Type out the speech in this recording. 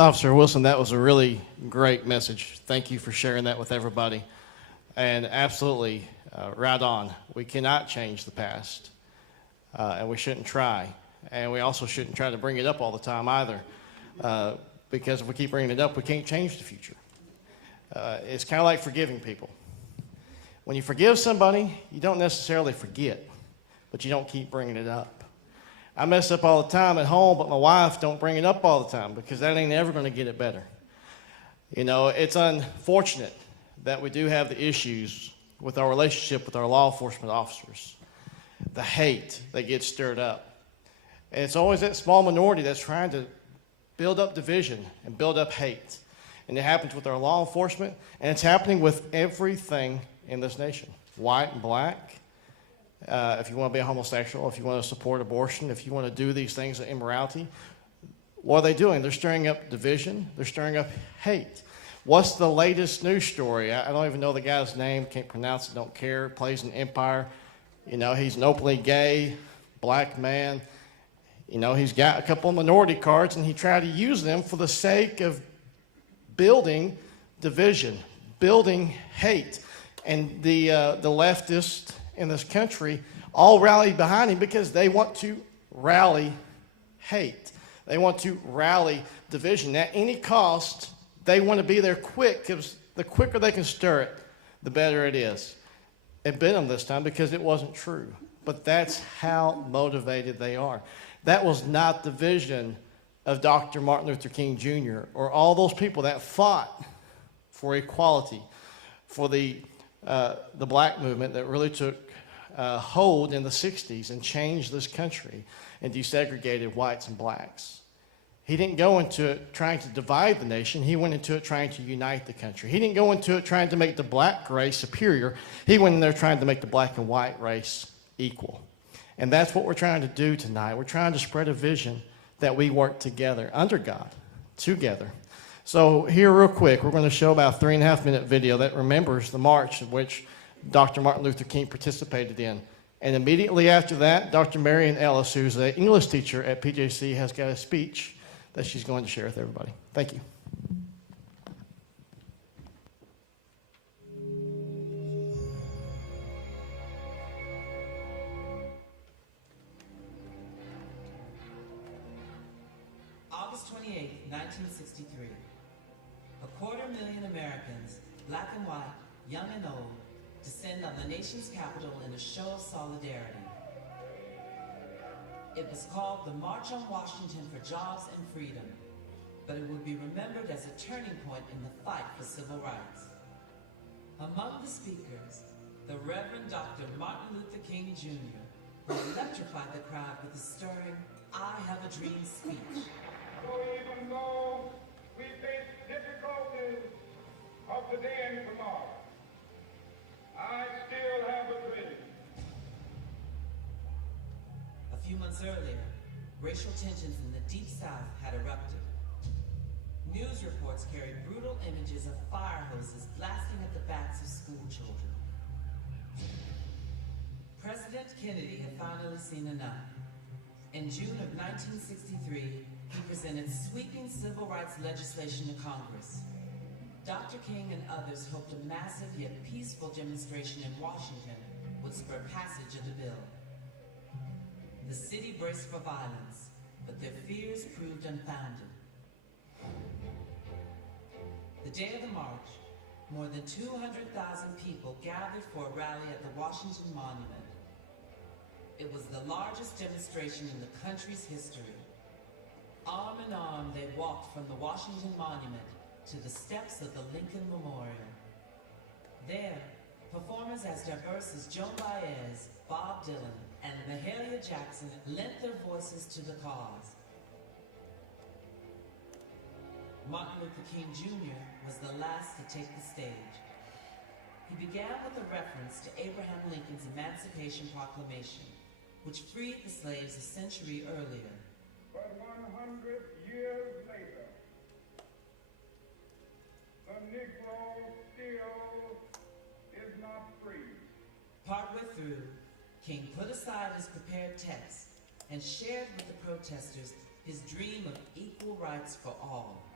Officer Wilson, that was a really great message. Thank you for sharing that with everybody. And absolutely, right on. We cannot change the past, and we shouldn't try. And we also shouldn't try to bring it up all the time either, because if we keep bringing it up, we can't change the future. It's kind of like forgiving people. When you forgive somebody, you don't necessarily forget, but you don't keep bringing it up. I mess up all the time at home, but my wife don't bring it up all the time because that ain't ever going to get it better. You know, it's unfortunate that we do have the issues with our relationship with our law enforcement officers, the hate that gets stirred up. And it's always that small minority that's trying to build up division and build up hate. And it happens with our law enforcement, and it's happening with everything in this nation, white and black. If you want to be a homosexual, if you want to support abortion, if you want to do these things of immorality, what are they doing? They're stirring up division. They're stirring up hate. What's the latest news story? I don't even know the guy's name. Can't pronounce it. Don't care. Plays in Empire. You know, he's an openly gay black man. You know, he's got a couple of minority cards, and he tried to use them for the sake of building division, building hate. And the leftists in this country all rally behind him because they want to rally hate. They want to rally division. At any cost, they want to be there quick, because the quicker they can stir it, the better it is. It bit them this time because it wasn't true. But that's how motivated they are. That was not the vision of Dr. Martin Luther King Jr. or all those people that fought for equality, for the black movement that really took hold in the 60s and changed this country and desegregated whites and blacks. He didn't go into it trying to divide the nation. He went into it trying to unite the country. He didn't go into it trying to make the black race superior. He went in there trying to make the black and white race equal. And that's what we're trying to do tonight. We're trying to spread a vision that we work together, under God, together. So here real quick, we're going to show about a 3.5-minute video that remembers the march in which Dr. Martin Luther King participated in. And immediately after that, Dr. Marion Ellis, who's an English teacher at PJC, has got a speech that she's going to share with everybody. Thank you. August 28, 1963. 250,000 Americans, black and white, young and old, descend on the nation's capital in a show of solidarity. It was called the March on Washington for Jobs and Freedom, but it will be remembered as a turning point in the fight for civil rights. Among the speakers, the Reverend Dr. Martin Luther King Jr., who electrified the crowd with his stirring, "I Have a Dream" speech. So even though we face difficulties of today and tomorrow, I still have a dream. A few months earlier, racial tensions in the Deep South had erupted. News reports carried brutal images of fire hoses blasting at the backs of school children. President Kennedy had finally seen enough. In June of 1963, he presented sweeping civil rights legislation to Congress. Dr. King and others hoped a massive yet peaceful demonstration in Washington would spur passage of the bill. The city braced for violence, but their fears proved unfounded. The day of the march, more than 200,000 people gathered for a rally at the Washington Monument. It was the largest demonstration in the country's history. Arm in arm, they walked from the Washington Monument to the steps of the Lincoln Memorial. There, performers as diverse as Joan Baez, Bob Dylan, and Mahalia Jackson lent their voices to the cause. Martin Luther King Jr. was the last to take the stage. He began with a reference to Abraham Lincoln's Emancipation Proclamation, which freed the slaves a century earlier. But 100 years later, the Negro still is not free. Partway through, King put aside his prepared text and shared with the protesters his dream of equal rights for all.